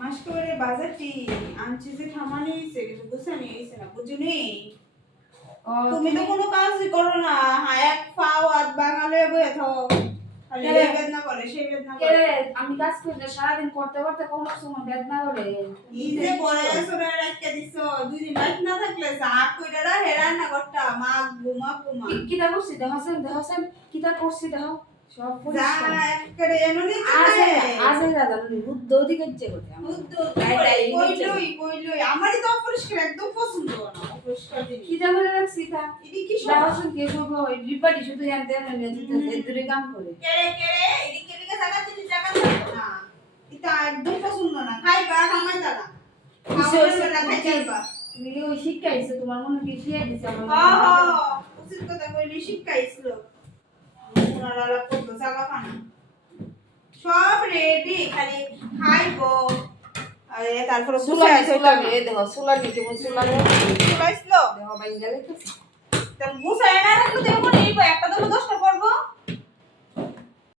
মাসকবারে বাজারটি আনছি যে থামানি হয়েছে কিন্তু গুছানি হয়েছে না বুঝুনি তুমি তো কোনো কাজই করো না হ্যাঁ এক পাও হাত বাঙালে বয়ে থাও খালি এই বেদনা করে সেই বেদনা করে আমি কাজ করি না সারাদিন করতে করতে কোনো সময় বেদনা করে এই যে বড় সরে রাখতে দিছো দুই দিন বাইক না থাকলে যা কইরা হেরান না করতা মা ঘুমা ঘুমা কিটা করছি দেখাছেন কিটা করছি দেখো সব যা করে এমনি আজ দাদা বুদ্ধ দিকে যে করতে বুদ্ধ কইলই আমারই তো অপরিষ্কার একদম পছন্দ না অপরিষ্কার জিনিস কিটা করে রাখছি তা এডি কি সব দেখাছেন কে সব রিপাটি শুধু জানতে না দিতে দূরে কাম করে কেড়ে এডি কেড়ে জায়গা দিতে জায়গা থাকতো না এটা একদম পছন্দ না খাইবা খামাই দানা খাওয়া না খাইবা তুমি কি ওই শিক্ষাইছে তোমার মনে কি শিখিয়ে দিছে আমার উচিত কথা কইলি শিক্ষাইছিল ওনারা কত জায়গা পানা সব রেডি খালি খাইবো আরে তারপর সুলামি দেখো সুলামি কেমন সুলামি সুলাইছিল দেখো বাইন গেলে তো তার মুসায় না রাখতে দেবো